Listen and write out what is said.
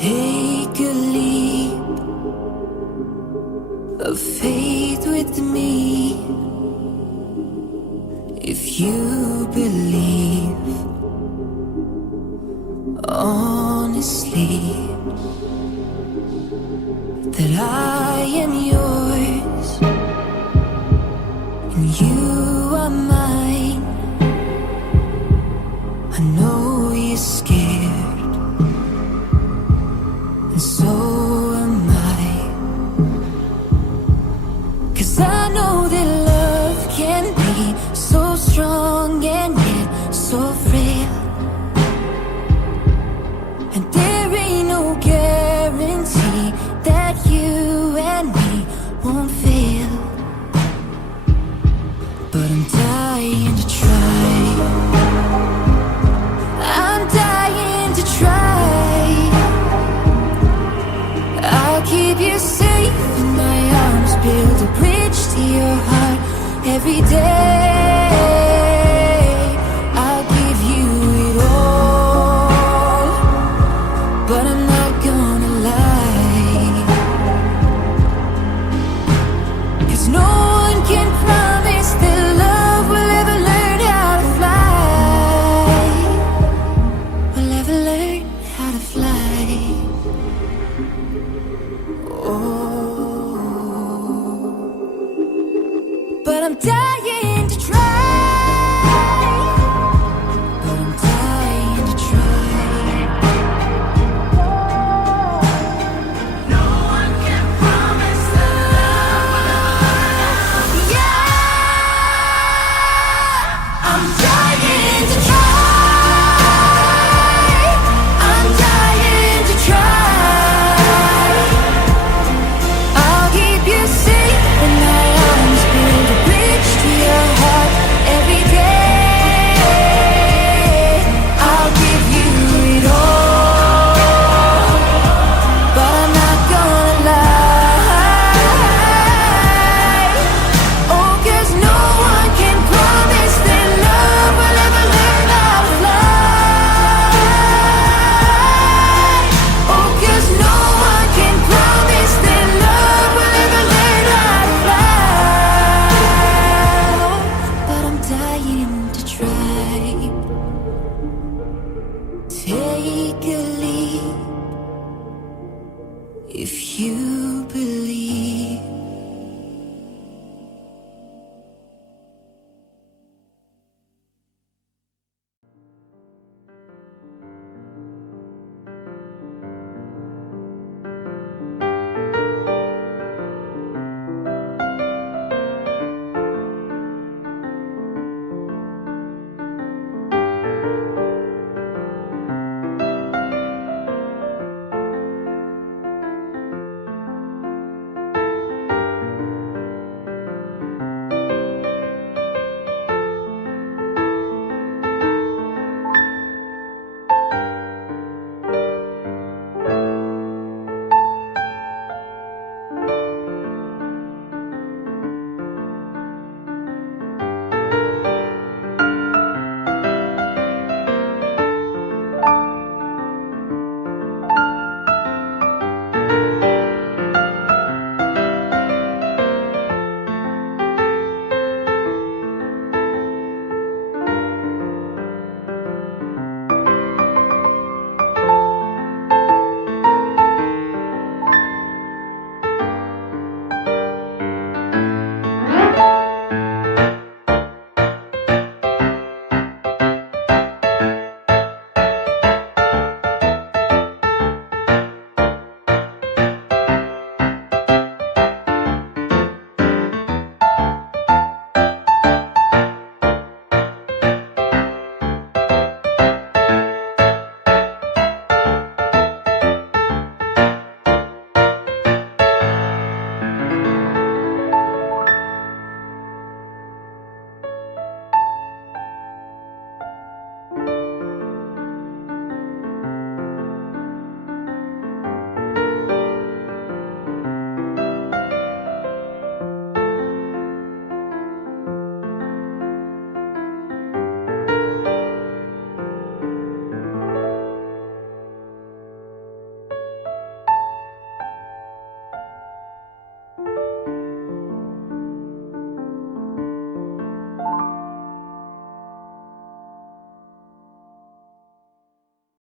Take a leap of faith with me. If you believe honestly that I am yours and you are mine, I know you're scared, and so am I. 'Cause I know that love can be so strong and yet so frail, and there ain't no guarantee that you and me won't fail. But I'm dying to try. I'm dying to try. I'll keep you safe in my arms, build a bridge to your heart every day. I'll give you it all, but I'm not gonna lie. 'Cause no one can promise that love will ever learn how to fly. Will ever learn how to fly. But I'm dying to try. But I'm dying to try. No one can promise that love will ever. Yeah, I'm dying to try. I'm dying to try. I'll keep you safe in my arms, build a bridge to your heart every day. I'll give you it all, but I'm not gonna lie. Oh, 'cause no one can promise that love will ever learn how to fly. Oh, 'cause no one can promise that love will ever learn how to fly. But I'm dying to try. Take a leap if you believe.